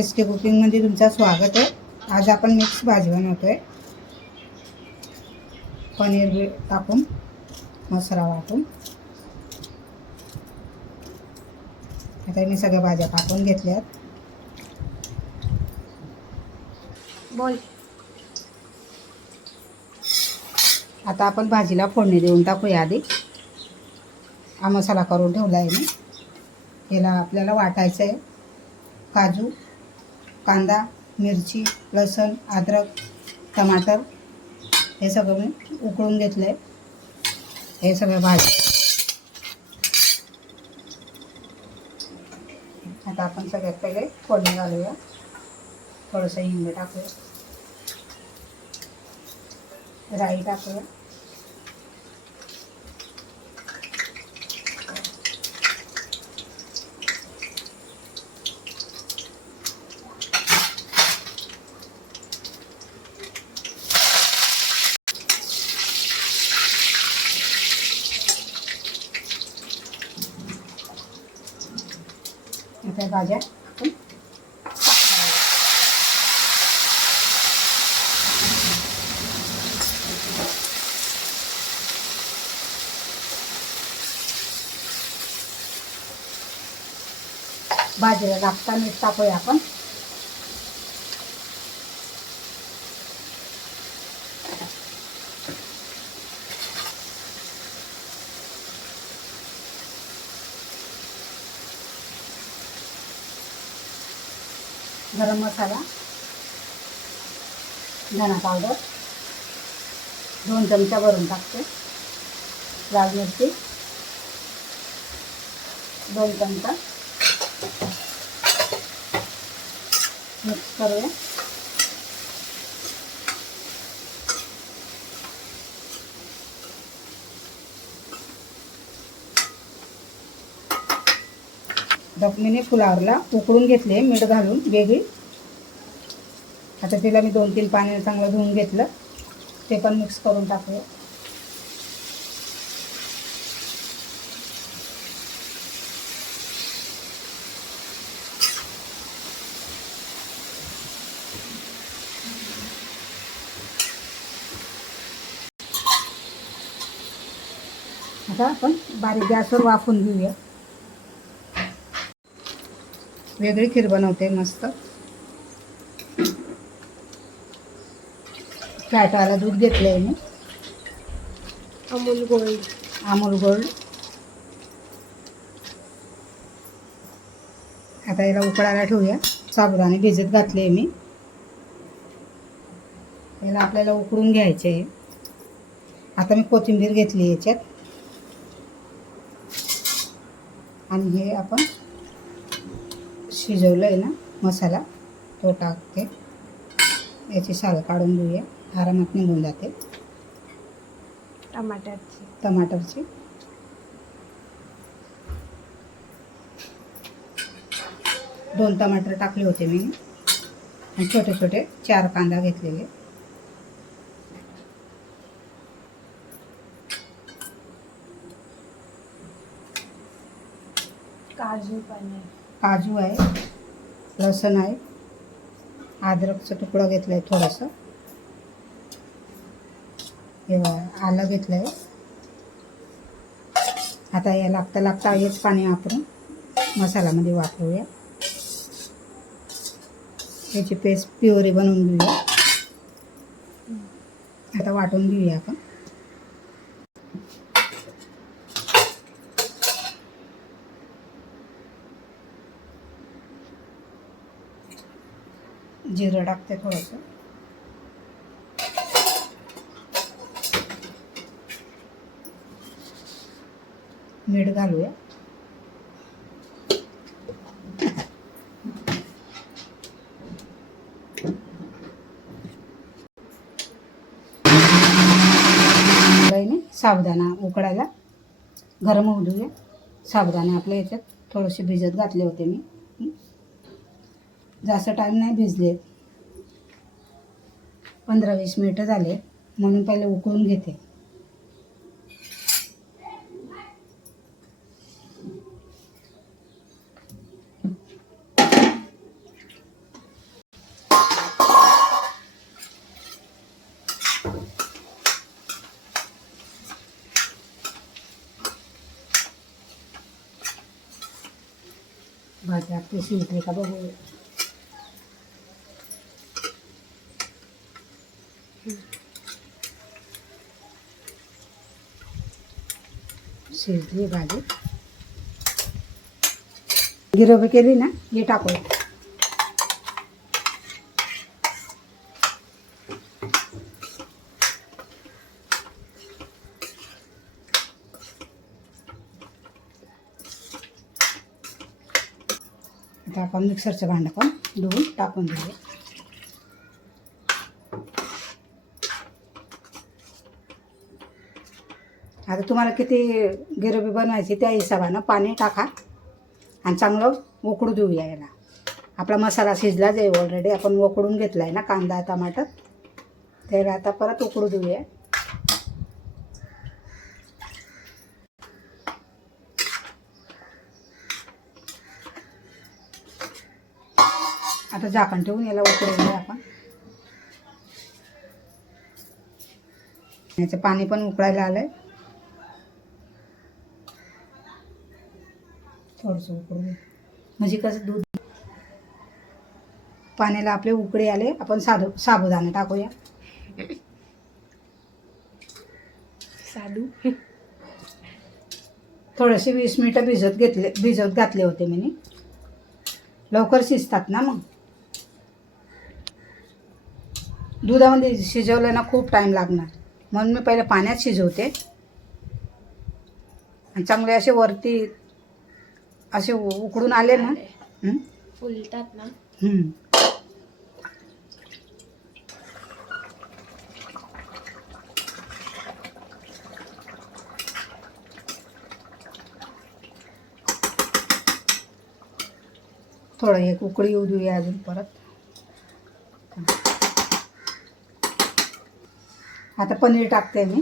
Tasty कुकिंगमध्ये तुमचं स्वागत आहे. आज आपण मिक्स भाजी बनवतोय. पनीर टाकून मसाला वाटून. आता मी सगळ्या भाज्या कापून घेतल्यात. बोल. आता आपण भाजीला फोडणी देऊन टाकूया. आधी हा मसाला करून ठेवला आहे मी. याला आपल्याला वाटायचं आहे. काजू, कांदा, मिरची, लसूण, अद्रक, टमाटर हे सगळं मी उकळून घेतलं आहे. हे सगळं भाजी आता आपण सगळ्यात पहिले फोडणी घालूया. थोडंसं हिंग टाकूया, राई टाकूया, आता भाज्या भाजीला लागता मीठ टाकूया आपण. गरम मसाला, धना पावडर 2 चमचा भरून टाकते. लाल मिरची 2 चमचा. मिक्स करूया. जखमीने फुलावरला उकळून घेतले मीठ घालून वेगळी. आता तिला मी 2-3 पाण्याने चांगलं धुवून घेतलं. ते पण मिक्स करून टाकूया. आता आपण बारीक गॅसवर वाफून घेऊया. वेगळी खीर बनवते मस्त. फॅटवाला दूध घेतलं आहे मी, अमूल गोल्ड. आता याला उकळायला ठेवूया. साबुदाणे भिजत घातले मी. याला आपल्याला उकळून घ्यायचे आहे. आता मी कोथिंबीर घेतली याच्यात आणि हे आपण शिजवलं आहे ना मसाला तो टाकते. याची साल काढून घेऊया. आरामात निघून जाते. टमाटरची 2 टमाटर टाकले होते मी आणि छोटे छोटे 4 कांदा घेतलेले. काजू आहे, लसूण आहे, अद्रकचा तुकडा घेतला आहे थोडासा. हे आलं घेतलं आहे. आता या लागता हेच पाणी वापरून मसाल्यामध्ये वापरूया. याची पेस्ट प्युरी बनवून घेऊया. आता वाटून घेऊया आपण. जिरं टाकते थोडंसं. मीठ घालूया. साबुदाणा उकडायला गरम होऊ देऊया. साबुदाणे आपल्या याच्यात थोडेसे भिजत घातले होते मी. जास्त टाईम नाही भिजले, 15-20 मिनिटं झाले म्हणून पहिले उकळून घेते. भाजी आपली शिजली का बघू. शिजली भाजी. गिरवी केली ना, हे टाकू. आता आपण मिक्सरचं भांडं पण धुवून टाकून देऊया. आता तुम्हाला किती गिरवी बनवायची त्या हिशोबानं पाणी टाका आणि चांगलं उकळू देऊया याला. आपला मसाला शिजलाच आहे ऑलरेडी, आपण उकळून घेतला आहे ना कांदा टमाटर, त्याला आता परत उकळू देऊया. आता झाकण ठेवून याला उकळूया आपण. याचं पाणी पण उकळायला आलंय. थोडंसं उकळू म्हणजे कसं दूध. पाण्याला आपले उकळे आले. आपण साबुदाणा टाकूया. थोडेसे 20 मिनिटं भिजत घातले होते मी. लवकर शिजतात ना मग. दुधामध्ये शिजवलं ना खूप टाईम लागणार, म्हणून मी पहिले पाण्यात शिजवते. आणि चांगले असे वरती असे उकडून आले ना, फुलतात ना. थोडं एक उकळी येऊ देऊया अजून परत. आता पनीर टाकते मी.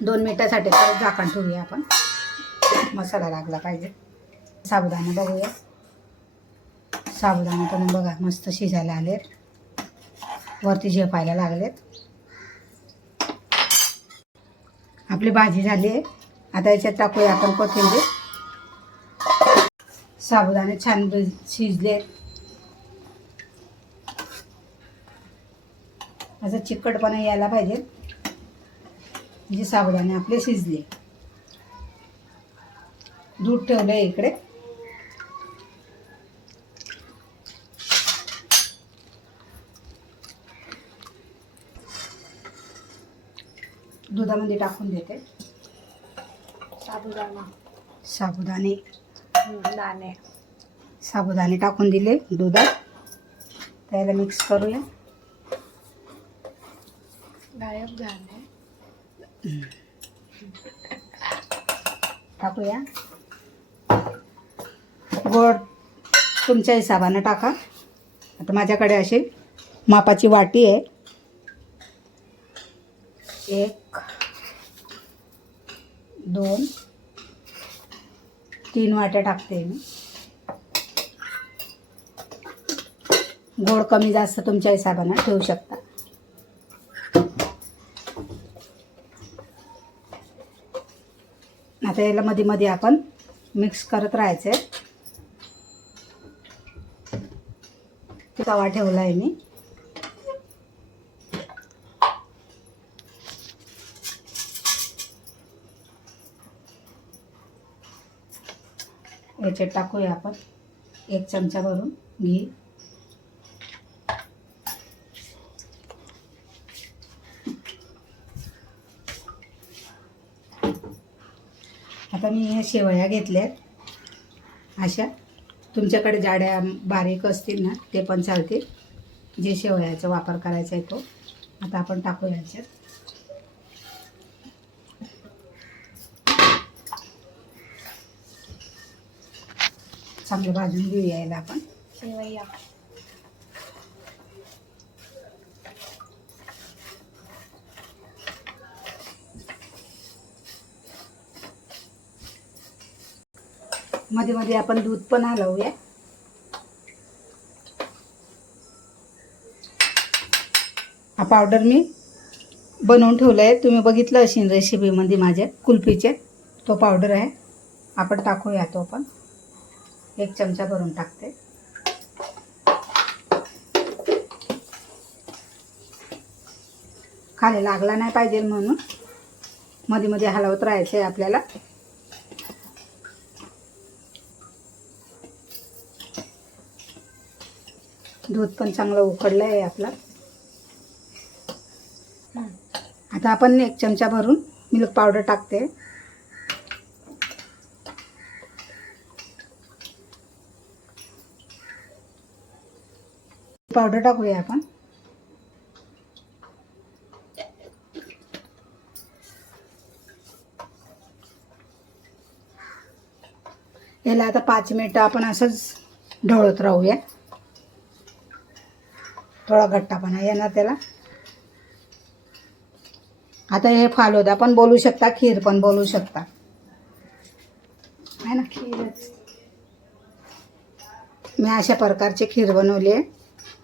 दोन मिनिटासाठी परत झाकण ठेवूया आपण. मसाला लागला पाहिजे. साबुदाणा बघूया. साबुदाणा पण बघा मस्त शिजायला आलेत, वरती झेपायला लागलेत. आपली भाजी झाली आहे. आता याच्यात टाकूया आपण कोथिंबीर. साबुदाणे छान शिजले. असं चिकटपणा यायला पाहिजे म्हणजे साबुदाणे आपले शिजले. दूध ठेवलंय इकडे. दुधामध्ये टाकून देते साबुदाणे टाकून दिले दुधात. त्याला मिक्स करूया. गायब झाले. टाकूया. गोड तुमच्या हिशोबानं टाका. आता माझ्याकडे अशी मापाची वाटी आहे. 1 2 3 वाट्या टाकते मी. गोड कमी जास्त तुमच्या हिशोबानं ठेवू शकता. आता याला मध्ये मध्ये आपण मिक्स करत राहायचं आहे. तवा ठेवला आहे मी. याच्यात टाकूया आपण 1 चमचा भरून घी. आता मी ह्या शेवया घेतल्यात अशा. तुमच्याकडे जाड्या बारीक असतील ना ते पण चालतील. जे शेवयाचा वापर करायचा आहे तो. आता आपण टाकूया याच्यात. चांगलं भाजून घेऊया याला आपण शेवया. मध्ये मध्ये आपण दूध पण हलवूया. हा पावडर मी बनवून ठेवला आहे, तुम्ही बघितलं असेल रेसिपीमध्ये माझ्या कुल्फीचे. तो पावडर आहे, आपण टाकूया. तो पण 1 चमचा भरून टाकते. खाली लागला नाही पाहिजे म्हणून मध्ये मध्ये हलवत राहायचं आहे आपल्याला. दूध पण चांगलं उकळलं आहे आपलं. आता आपण 1 चमचा भरून मिल्क पावडर टाकते. पावडर टाकूया आपण. याला आता 5 मिनिटं आपण असंच ढवळत राहूया. थोडा घट्टापणा येणार त्याला. आता हे फालुदा पण बोलू शकता, खीर पण बोलू शकता, आहे ना. खीरच मी अशा प्रकारची खीर बनवली आहे.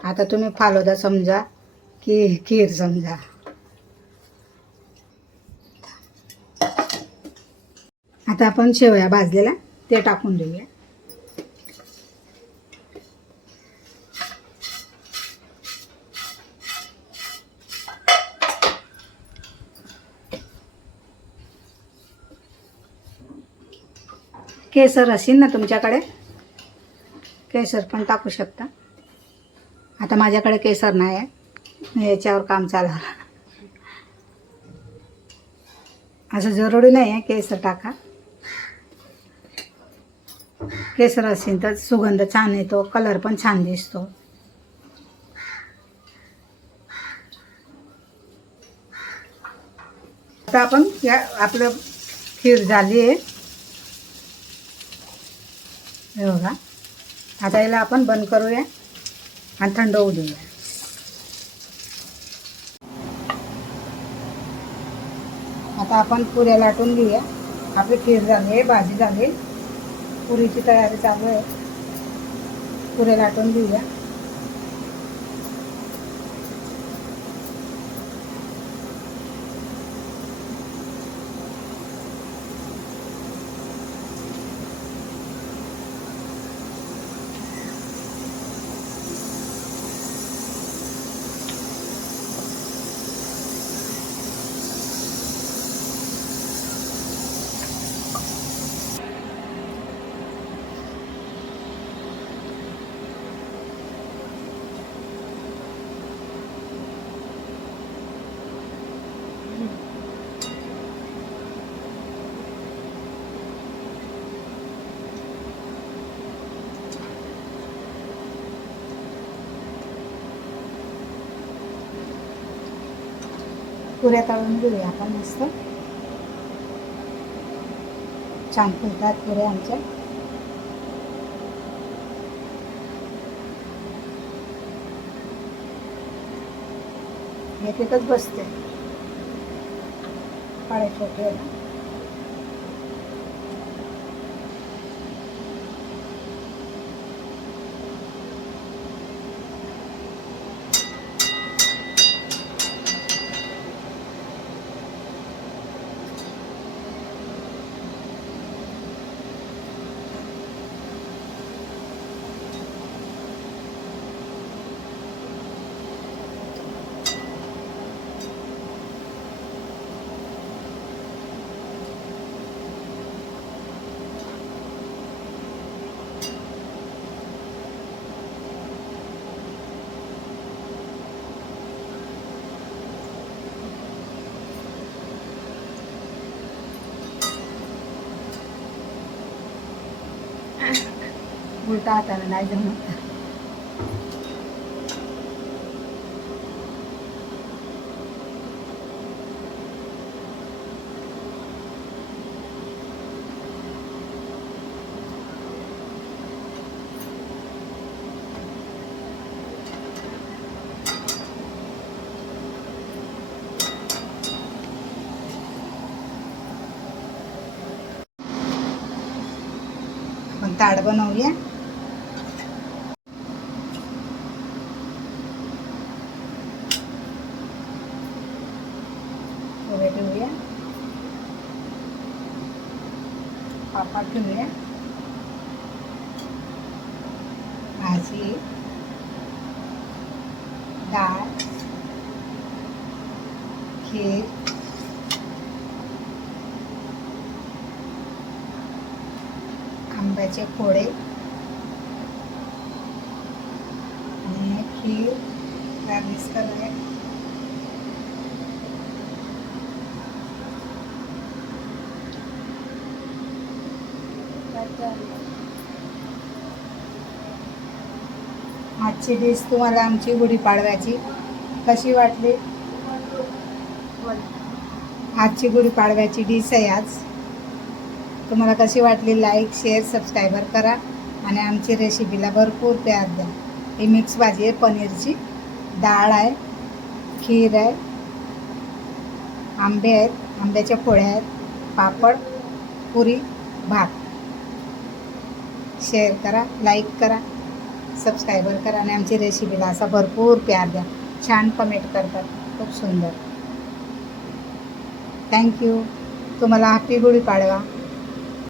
आता तुम्ही फालुदा समजा की खीर समजा. आता आपण शेवया भाजलेल्या ते टाकून देऊया. केसर असेल ना तुमच्याकडे, केसर पण टाकू शकता. आता माझ्याकडे केसर नाही आहे, याच्यावर काम चालवलं. असं जरुरी नाही आहे केसर टाका. केसर असेल तर सुगंध छान येतो, कलर पण छान दिसतो. आता आपण आपलं खीर झाली आहे, हे बघा. आता याला आपण बंद करूया आणि थंड होऊ देऊया. आता आपण पुऱ्या लाटून घेऊया. आपली खीर झाली आहे, भाजी झाली, पुरीची तयारी चालू आहे. पुऱ्या लाटून घेऊया. पुऱ्या तळून घेऊया आपण मस्त. छान फुलतात पुऱ्या आमच्या. एक एकच बसते, पाळे छोटे आहे ना. उलटा हाताने नाही जमत. ताट बनवूया. पोहे ठेवूया, पापड ठेवूया, भाजी, डाळ, खीर, आंब्याचे फोडे आणि खीर गार्निश करूया. आजची डिश तुम्हाला आमची गुढीपाडव्याची कशी वाटली? आजची गुढीपाडव्याची डिश आहे आज. तुम्हाला कशी वाटली? लाईक, शेअर, सबस्क्रायबर करा आणि आमची रेसिपीला भरपूर प्यार द्या. ही मिक्स भाजी आहे, पनीरची, डाळ आहे, खीर आहे, आंबे आहेत, आंब्याच्या पोळ्या आहेत, पापड, पुरी, भात. शेअर करा, लाईक करा, सबस्क्रायबर करा आणि आमची रेसिपीला असा भरपूर प्यार द्या. छान कमेंट करतात, खूप सुंदर. थँक्यू. तुम्हाला हॅपी गुढीपाडवा.